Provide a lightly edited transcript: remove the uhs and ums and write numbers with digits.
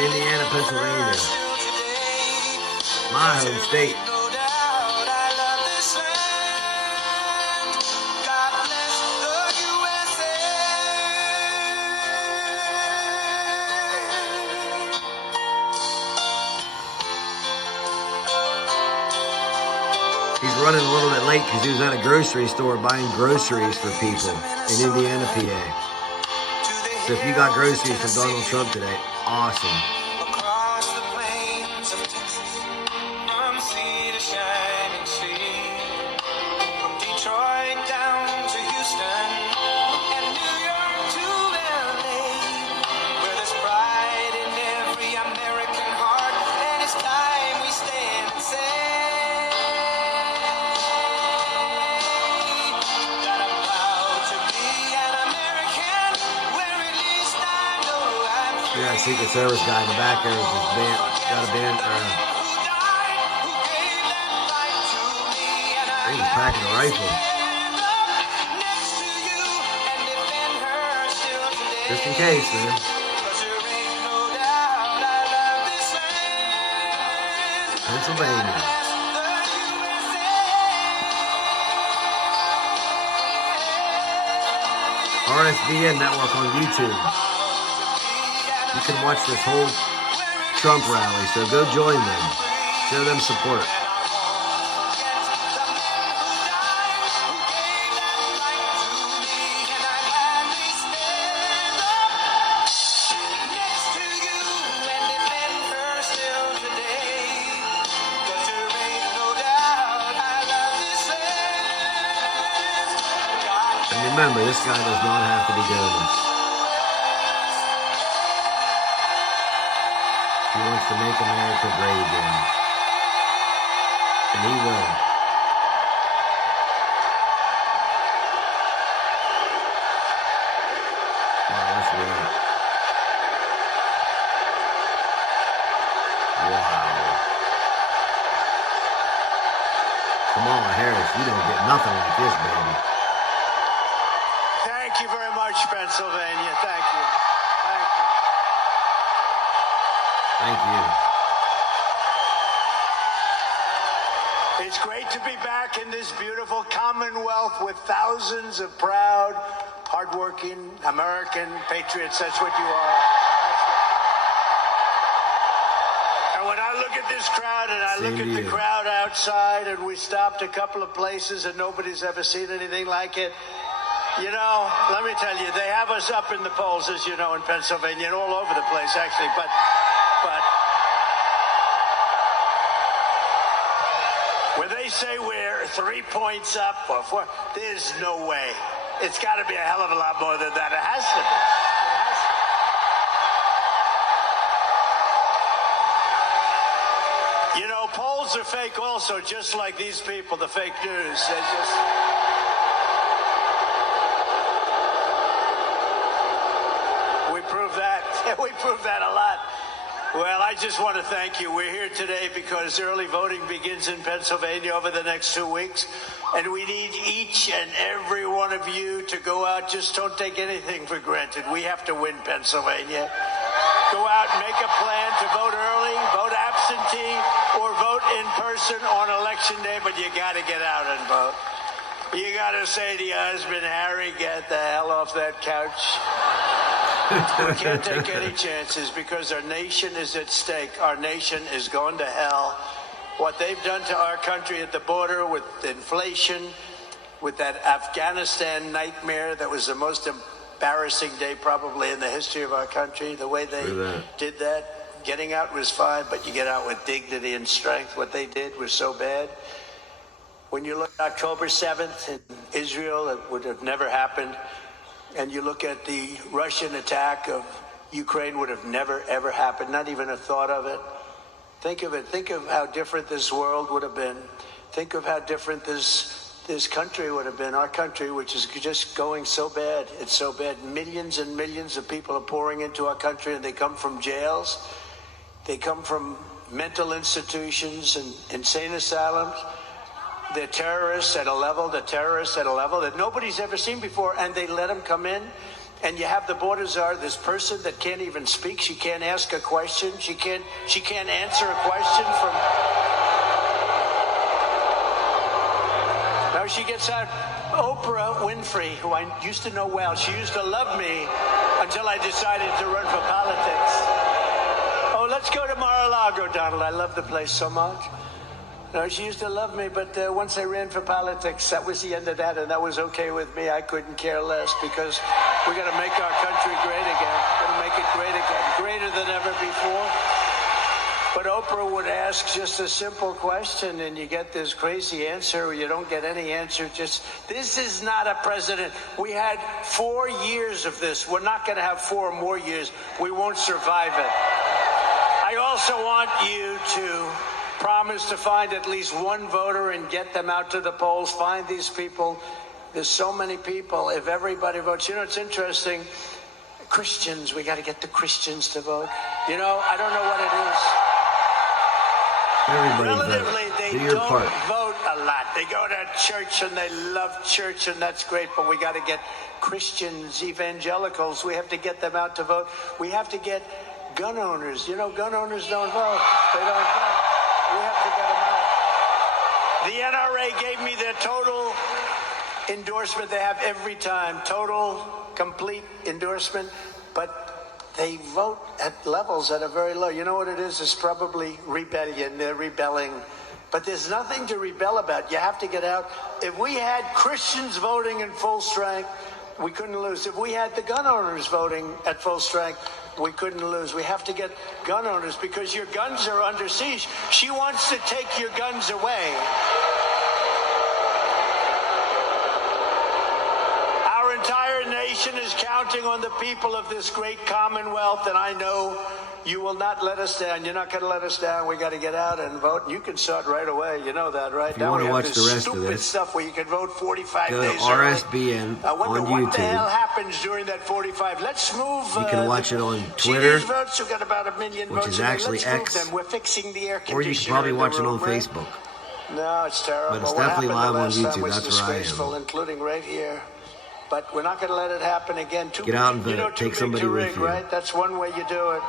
Indiana, Pennsylvania. My home state. He's running a little bit late because he was at a grocery store buying groceries for people in Indiana, PA. So if you got groceries from Donald Trump today, awesome. Yeah, Secret Service guy in the back there is just got a band. I think he's packing a rifle. Just in case, man. Pennsylvania. RSBN Network on YouTube. You can watch this whole Trump rally, so go join them. Show them support. And remember, this guy does not have to be doing this. He wants to make America great again. And he will. Wow, that's weird. Wow. Kamala Harris, you don't get nothing like this, baby. Thank you very much, Pennsylvania. Thank you. Thank you. Thank you. It's great to be back in this beautiful Commonwealth with thousands of proud, hardworking American patriots. That's what you are. And when I look at this crowd and I look at the crowd outside, and we stopped a couple of places and nobody's ever seen anything like it. You know, let me tell you, they have us up in the polls, as you know, in Pennsylvania and all over the place, actually. But when they say we're 3 points up or 4, there's no way. It's got to be a hell of a lot more than that. It has to be. You know, polls are fake also, just like these people, the fake news. They just... We prove that. We prove that a lot. Well, I just want to thank you. We're here today because early voting begins in Pennsylvania over the next 2 weeks. And we need each and every one of you to go out. Just don't take anything for granted. We have to win Pennsylvania. Go out and make a plan to vote early, vote absentee, or vote in person on election day. But you got to get out and vote. You got to say to your husband, Harry, get the hell off that couch. We can't take any chances because our nation is at stake. Our nation is going to hell. What they've done to our country at the border with inflation, with that Afghanistan nightmare that was the most embarrassing day probably in the history of our country, the way they did that. Getting out was fine, but you get out with dignity and strength. What they did was so bad. When you look at October 7th in Israel, it would have never happened. And you look at the Russian attack of Ukraine, would have never, ever happened, not even a thought of it. Think of it. Think of how different this world would have been. Think of how different this country would have been, our country, which is just going so bad. It's so bad. Millions and millions of people are pouring into our country, and they come from jails. They come from mental institutions and insane asylums. They're terrorists at a level that nobody's ever seen before, and they let them come in. and you have the border czar, this person that can't even speak. She can't ask a question. She can't answer a question from. Now she gets out. Oprah Winfrey, who I used to know well, she used to love me until I decided to run for politics. Oh, let's go to Mar-a-Lago, Donald. I love the place so much. No, she used to love me, but once I ran for politics, that was the end of that, and that was okay with me. I couldn't care less because we got to make our country great again. Got to make it great again, greater than ever before. But Oprah would ask just a simple question, and you get this crazy answer, or you don't get any answer. Just, this is not a president. We had 4 years of this. We're not going to have 4 more years. We won't survive it. I also want you to promise to find at least one voter and get them out to the polls. Find these people. There's so many people. If everybody votes, you know, it's interesting. Christians, we got to get the Christians to vote. You know, I don't know what it is. Everybody Relatively, vote. they Do your don't part. vote a lot. They go to church and they love church, and that's great, but we got to get Christians, evangelicals, we have to get them out to vote. We have to get gun owners. You know, gun owners don't vote. They don't vote. We have to get them out. The NRA gave me their total endorsement they have every time. Total, complete endorsement, but they vote at levels that are very low. You know what it is? It's probably rebellion. They're rebelling. But there's nothing to rebel about. You have to get out. If we had Christians voting in full strength, we couldn't lose. If we had the gun owners voting at full strength, we couldn't lose. We have to get gun owners because your guns are under siege. She wants to take your guns away. Our entire nation is counting on the people of this great commonwealth, and I know you will not let us down. You're not going to let us down. We got to get out and vote. And you can start right away. You know that, right? If you want to watch the rest of stupid this, stuff where you can vote 45 go to days early. RSBN on What the hell YouTube. happens during that 45? Let's move. You can watch it on see Twitter, these votes? We've got about 1 million which votes. is actually Let's move X, them. We're fixing the air conditioner. or you can probably in the watch it room, on right? Facebook. No, it's terrible. But it's What definitely happened live the on last time YouTube. was That's where I am. disgraceful, including right here. But we're not going to let it happen again. Get out and You vote. know, too Take big somebody to with rig, you. right? That's one way you do it.